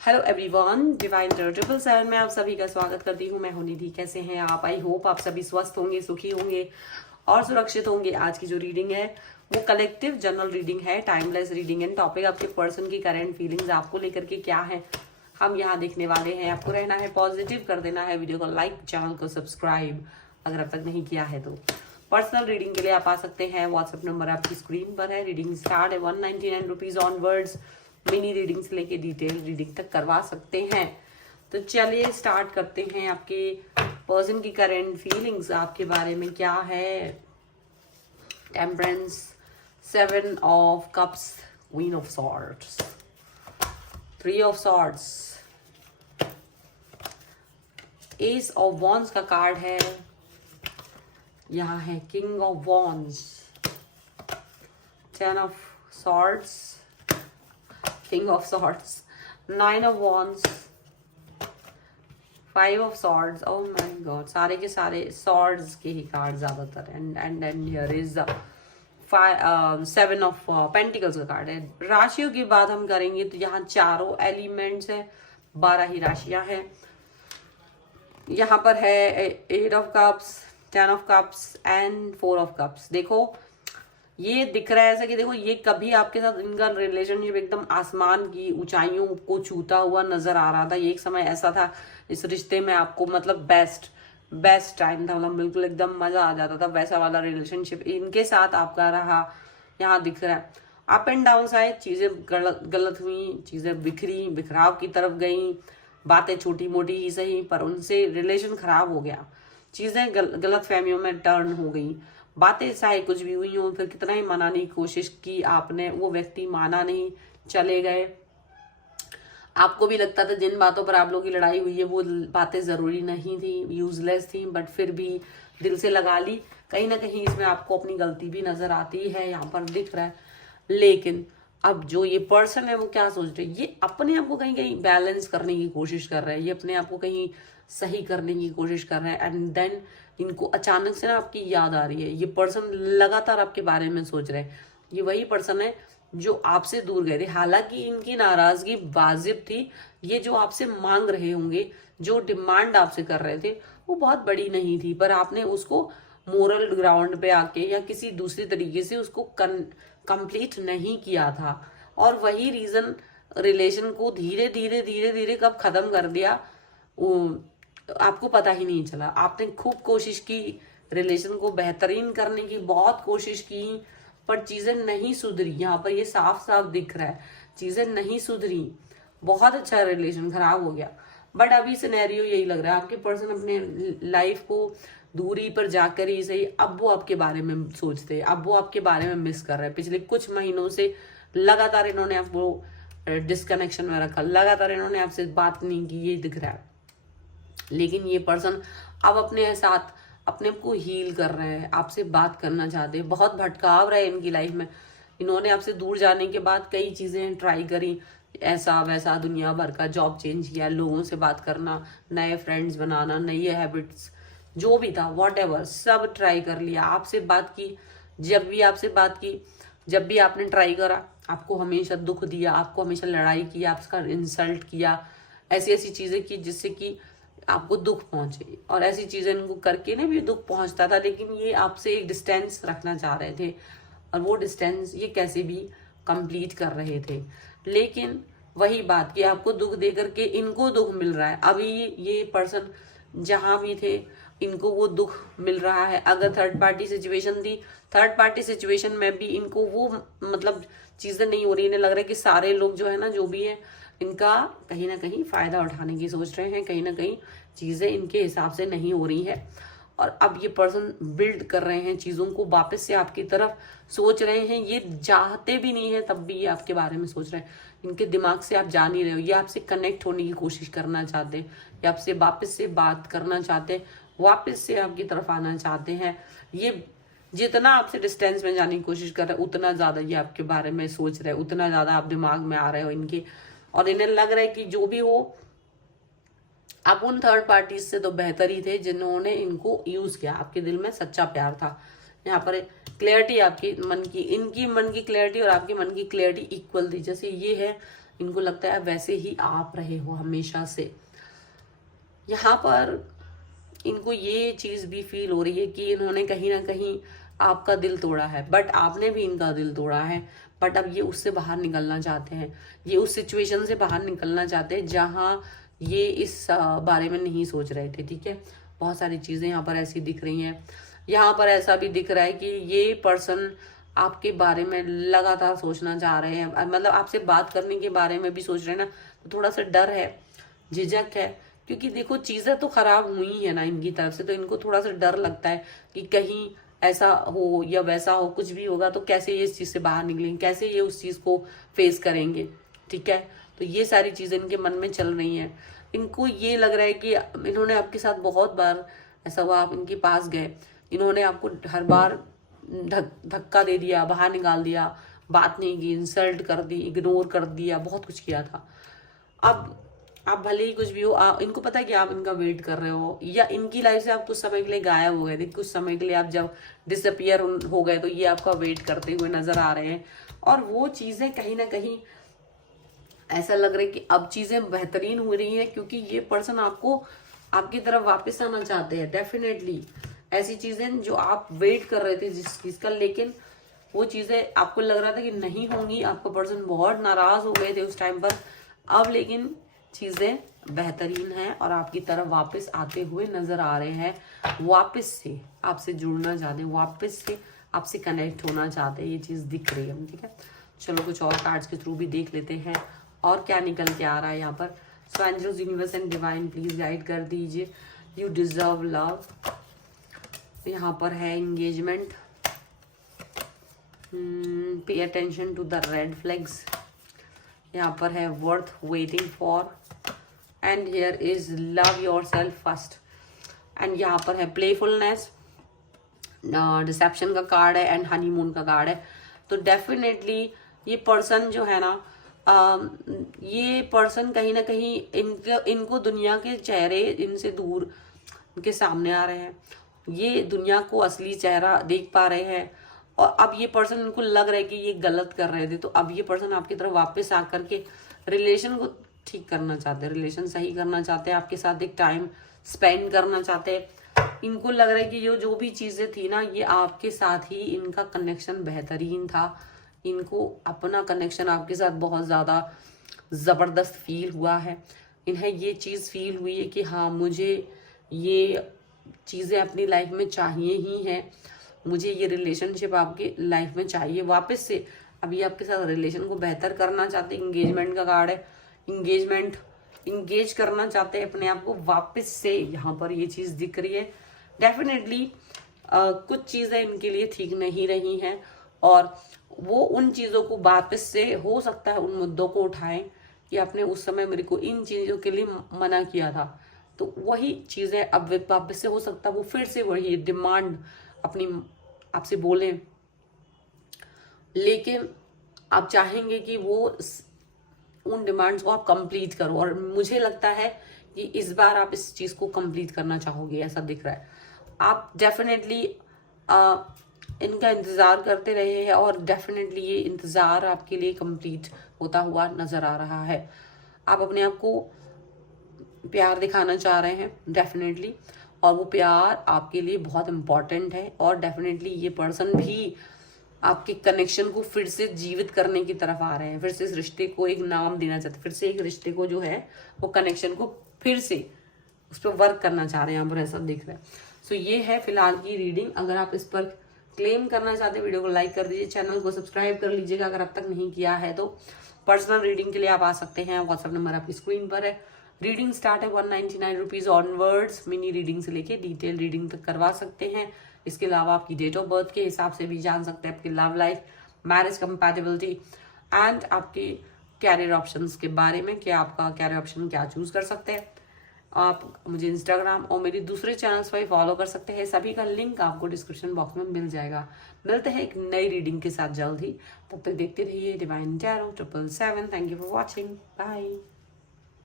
Hello everyone, divine triple seven में आप सभी का स्वागत करती हूँ। मैं हूं निधि। कैसे हैं आप? आई होप आप सभी स्वस्थ होंगे, सुखी होंगे और सुरक्षित होंगे। आज की जो रीडिंग है वो कलेक्टिव जनरल रीडिंग है, टाइमलेस रीडिंग है। टॉपिक आपके पर्सन की करंट फीलिंग्स आपको लेकर के क्या है हम यहाँ देखने वाले हैं। आपको रहना है पॉजिटिव, कर देना है वीडियो को लाइक, चैनल को सब्सक्राइब अगर अब तक नहीं किया है तो। पर्सनल रीडिंग के लिए आप आ सकते हैं, व्हाट्सएप नंबर आपकी स्क्रीन पर है। रीडिंग स्टार्ट है 199 रुपीज ऑनवर्ड्स। मिनी रीडिंग से लेके डिटेल रीडिंग तक करवा सकते हैं। तो चलिए स्टार्ट करते हैं। आपके पर्सन की करंट फीलिंग्स आपके बारे में क्या है। Temperance, 7 of cups, queen of swords, 3 of swords, S of wands का कार्ड है। यहाँ है king of wands, 10 of swords, king of swords, 9 of wands, 5 of swords. Oh my God, सारे के सारे सॉर्ड्स के ही कार्ड ज्यादातर। And here is 7 of pentacles का कार्ड है। राशियों की बात हम करेंगे तो यहाँ चारों एलिमेंट्स है, 12 ही राशियां हैं। यहाँ पर है 8 of cups, 10 of cups and 4 of cups. देखो ये दिख रहा है ऐसा कि देखो ये कभी आपके साथ इनका रिलेशनशिप एकदम आसमान की ऊंचाइयों को छूता हुआ नजर आ रहा था। ये एक समय ऐसा था इस रिश्ते में आपको मतलब बेस्ट टाइम था, मतलब बिल्कुल एकदम मजा आ जाता था। वैसा वाला रिलेशनशिप इनके साथ आपका रहा, यहाँ दिख रहा है। अप एंड डाउन आए, चीजें गलत हुई, चीजें बिखराव की तरफ गई। बातें छोटी मोटी ही सही पर उनसे रिलेशन खराब हो गया। चीजें गलत फहमियों में टर्न हो गई। बातें चाहे कुछ भी हुई हो, फिर कितना ही मनाने की कोशिश की आपने, वो व्यक्ति माना नहीं, चले गए। आपको भी लगता था जिन बातों पर आप लोगों की लड़ाई हुई है वो बातें जरूरी नहीं थी, यूजलेस थी, बट फिर भी दिल से लगा ली। कहीं ना कहीं इसमें आपको अपनी गलती भी नजर आती है, यहाँ पर दिख रहा है। लेकिन अब जो ये पर्सन है वो क्या सोच रहे हैं, ये अपने आप को कहीं कहीं बैलेंस करने की कोशिश कर रहे हैं, ये अपने आप को कहीं सही करने की कोशिश कर रहे हैं। एंड देन इनको अचानक से ना आपकी याद आ रही है। ये पर्सन लगातार आपके बारे में सोच रहे हैं। ये वही पर्सन है जो आपसे दूर गए थे। हालांकि इनकी नाराजगी वाजिब थी। ये जो आपसे मांग रहे होंगे, जो डिमांड आपसे कर रहे थे, वो बहुत बड़ी नहीं थी, पर आपने उसको मोरल ग्राउंड पे आके या किसी दूसरी तरीके से उसको कंप्लीट नहीं किया था। और वही रीजन रिलेशन को धीरे धीरे धीरे धीरे कब खत्म कर दिया आपको पता ही नहीं चला। आपने खूब कोशिश की रिलेशन को बेहतरीन करने की, बहुत कोशिश की, पर चीजें नहीं सुधरी। यहाँ पर ये साफ साफ दिख रहा है, चीजें नहीं सुधरी। बहुत अच्छा रिलेशन खराब हो गया। बट अभी सिनेरियो यही लग रहा है, आपके पर्सन अपने लाइफ को दूरी पर जाकर ही सही, अब वो आपके बारे में सोचते हैं, अब वो आपके बारे में मिस कर रहे हैं। पिछले कुछ महीनों से लगातार इन्होंने आपको डिस्कनेक्शन में रखा, लगातार इन्होंने आपसे बात नहीं की, ये दिख रहा है। लेकिन ये पर्सन अब अपने साथ अपने को हील कर रहे हैं, आपसे बात करना चाहते हैं। बहुत भटकाव रहे इनकी लाइफ में। इन्होंने आपसे दूर जाने के बाद कई चीजें ट्राई करी, ऐसा वैसा दुनिया भर का, जॉब चेंज किया, लोगों से बात करना, नए फ्रेंड्स बनाना, नई हैबिट्स, जो भी था व्हाटएवर सब ट्राई कर लिया। आपसे बात की, जब भी आपसे बात की, जब भी आपने ट्राई करा, आपको हमेशा दुख दिया, आपको हमेशा लड़ाई की, आपका इंसल्ट किया, ऐसी ऐसी चीजें की जिससे कि आपको दुख पहुंचे। और ऐसी चीजें इनको करके ना भी दुख पहुंचता था, लेकिन ये आपसे एक डिस्टेंस रखना चाह रहे थे और वो डिस्टेंस ये कैसे भी कंप्लीट कर रहे थे। लेकिन वही बात कि आपको दुख दे करके इनको दुख मिल रहा है। अभी ये पर्सन जहां भी थे इनको वो दुख मिल रहा है। अगर थर्ड पार्टी सिचुएशन थी, थर्ड पार्टी सिचुएशन में भी इनको वो मतलब चीजें नहीं हो रही। इन्हें लग रहा है कि सारे लोग जो है ना, जो भी है, इनका कहीं ना कहीं फायदा उठाने की सोच रहे हैं, कहीं ना कहीं चीजें इनके हिसाब से नहीं हो रही है। और अब ये पर्सन बिल्ड कर रहे हैं चीजों को, वापस से आपकी तरफ सोच रहे हैं। ये चाहते भी नहीं है तब भी ये आपके बारे में सोच रहे हैं। इनके दिमाग से आप जान ही रहे हो, ये आपसे कनेक्ट होने की कोशिश करना चाहते हैं, ये आपसे वापस से बात करना चाहते हैं, वापस से आपकी तरफ आना चाहते हैं। ये जितना आपसे डिस्टेंस में जाने की कोशिश कर रहे हैं, उतना ज्यादा ये आपके बारे में सोच रहे हैं, उतना ज्यादा आप दिमाग में आ रहे हो इनके। और इन्हें लग रहा है कि जो भी हो, आप उन थर्ड पार्टीज से तो बेहतर ही थे जिन्होंने इनको यूज किया। आपके दिल में सच्चा प्यार था। यहाँ पर क्लैरिटी आपकी मन की, इनकी मन की क्लैरिटी और आपकी मन की क्लैरिटी इक्वल थी। जैसे ये है, इनको लगता है वैसे ही आप रहे हो हमेशा से। यहाँ पर इनको ये चीज भी फील हो रही है कि इन्होंने कहीं ना कहीं आपका दिल तोड़ा है, बट आपने भी इनका दिल तोड़ा है। बट अब ये उससे बाहर निकलना चाहते हैं, ये उस सिचुएशन से बाहर निकलना चाहते हैं जहाँ ये इस बारे में नहीं सोच रहे थे। ठीक है, बहुत सारी चीजें यहाँ पर ऐसी दिख रही हैं। यहाँ पर ऐसा भी दिख रहा है कि ये पर्सन आपके बारे में लगातार सोचना चाह रहे हैं, मतलब आपसे बात करने के बारे में भी सोच रहे हैं ना, तो थोड़ा सा डर है, झिझक है, क्योंकि देखो चीजें तो खराब हुई है ना इनकी तरफ से, तो इनको थोड़ा सा डर लगता है कि कहीं ऐसा हो या वैसा हो, कुछ भी होगा तो कैसे ये इस चीज से बाहर निकलेंगे, कैसे ये उस चीज को फेस करेंगे। ठीक है, तो ये सारी चीजें इनके मन में चल रही हैं। इनको ये लग रहा है कि इन्होंने आपके साथ बहुत बार ऐसा हुआ, आप इनके पास गए, इन्होंने आपको हर बार धक्का दे दिया, बाहर निकाल दिया, बात नहीं की, इंसल्ट कर दी, इग्नोर कर दिया, बहुत कुछ किया था। अब आप भले ही कुछ भी हो, इनको पता है कि आप इनका वेट कर रहे हो, या इनकी लाइफ से आप कुछ समय के लिए गायब हो गए थे, कुछ समय के लिए आप जब डिसअपियर हो गए तो ये आपका वेट करते हुए नजर आ रहे हैं। और वो चीजें कहीं ना कहीं ऐसा लग रहा है कि अब चीजें बेहतरीन हो रही है, क्योंकि ये पर्सन आपको आपकी तरफ वापस आना चाहते हैं। डेफिनेटली ऐसी चीजें जो आप वेट कर रहे थे जिस चीज का, लेकिन वो चीजें आपको लग रहा था कि नहीं होंगी, आपका पर्सन बहुत नाराज हो गए थे उस टाइम पर। अब लेकिन चीजें बेहतरीन हैं और आपकी तरफ वापस आते हुए नजर आ रहे हैं, वापस से आपसे जुड़ना चाहते हैं, वापस से आपसे कनेक्ट होना चाहते हैं, ये चीज दिख रही है। ठीक है, चलो कुछ और कार्ड्स के थ्रू भी देख लेते हैं और क्या निकल के आ रहा है यहाँ पर। So angels, universe and divine please guide कर दीजिए। You deserve love. यहाँ पर है engagement, pay attention to the red flags. यहाँ पर है worth waiting for, and here is love yourself first. And यहाँ पर है प्लेफुलनेस, डिसेप्शन का कार्ड है एंड हनीमून का कार्ड है। तो डेफिनेटली ये पर्सन जो है ना, ये पर्सन कहीं ना कहीं इनको दुनिया के चेहरे इनसे दूर इनके सामने आ रहे हैं, ये दुनिया को असली चेहरा देख पा रहे हैं। और अब ये पर्सन, इनको लग रहा है कि ये गलत कर रहे थे, तो अब ये पर्सन आपकी तरफ वापस आकर के रिलेशन को ठीक करना चाहते हैं, रिलेशन सही करना चाहते हैं, आपके साथ एक टाइम स्पेंड करना चाहते हैं। इनको लग रहा है कि ये जो भी चीजें थी ना, ये आपके साथ ही इनका कनेक्शन बेहतरीन था, इनको अपना कनेक्शन आपके साथ बहुत ज्यादा जबरदस्त फील हुआ है। इन्हें ये चीज फील हुई है कि हाँ, मुझे ये चीजें अपनी लाइफ में चाहिए ही हैं, मुझे ये रिलेशनशिप आपके लाइफ में चाहिए वापस से। अभी आपके साथ रिलेशन को बेहतर करना चाहते हैं, इंगेजमेंट का कार्ड है, इंगेज करना चाहते हैं अपने आप को वापस से। यहाँ पर ये चीज दिख रही है। डेफिनेटली कुछ चीजें इनके लिए ठीक नहीं रही हैं, और वो उन चीजों को वापस से, हो सकता है उन मुद्दों को उठाएं कि आपने उस समय मेरे को इन चीजों के लिए मना किया था, तो वही चीजें अब वापस से, हो सकता है वो फिर से वही डिमांड अपनी आपसे बोले, लेकिन आप चाहेंगे कि वो उन डिमांड्स को आप कंप्लीट करो। और मुझे लगता है कि इस बार आप इस चीज को कंप्लीट करना चाहोगे, ऐसा दिख रहा है। आप डेफिनेटली इनका इंतजार करते रहे हैं, और डेफिनेटली ये इंतजार आपके लिए कंप्लीट होता हुआ नजर आ रहा है। आप अपने आप को प्यार दिखाना चाह रहे हैं डेफिनेटली, और वो प्यार आपके लिए बहुत इम्पोर्टेंट है। और डेफिनेटली ये पर्सन भी आपके कनेक्शन को फिर से जीवित करने की तरफ आ रहे हैं, फिर से इस रिश्ते को एक नाम देना चाहते हैं, फिर से एक रिश्ते को जो है वो कनेक्शन को फिर से उस पर वर्क करना चाह रहे हैं, यहाँ पर ऐसा दिख रहा है। सो ये है फिलहाल की रीडिंग। अगर आप इस पर क्लेम करना चाहते हैं, वीडियो को लाइक कर दीजिए, चैनल को सब्सक्राइब कर लीजिएगा अगर अब तक नहीं किया है तो। पर्सनल रीडिंग के लिए आप आ सकते हैं, व्हाट्सएप नंबर आपकी स्क्रीन पर है। रीडिंग स्टार्ट है 199 रुपीज ऑनवर्ड्स। मिनी रीडिंग से लेके डिटेल रीडिंग तक करवा सकते हैं। इसके अलावा आपकी डेट ऑफ बर्थ के हिसाब से भी जान सकते हैं आपकी love life, marriage compatibility and आपके कैरियर ऑप्शंस के बारे में, कि आपका कैरियर ऑप्शन क्या चूज कर सकते हैं। आप मुझे इंस्टाग्राम और मेरी दूसरे चैनल्स पर फॉलो कर सकते हैं, सभी का लिंक आपको डिस्क्रिप्शन बॉक्स में मिल जाएगा। मिलते हैं एक नई रीडिंग के साथ जल्द ही, तब तक देखते रहिए divine tarot 777। Thank you for watching, bye.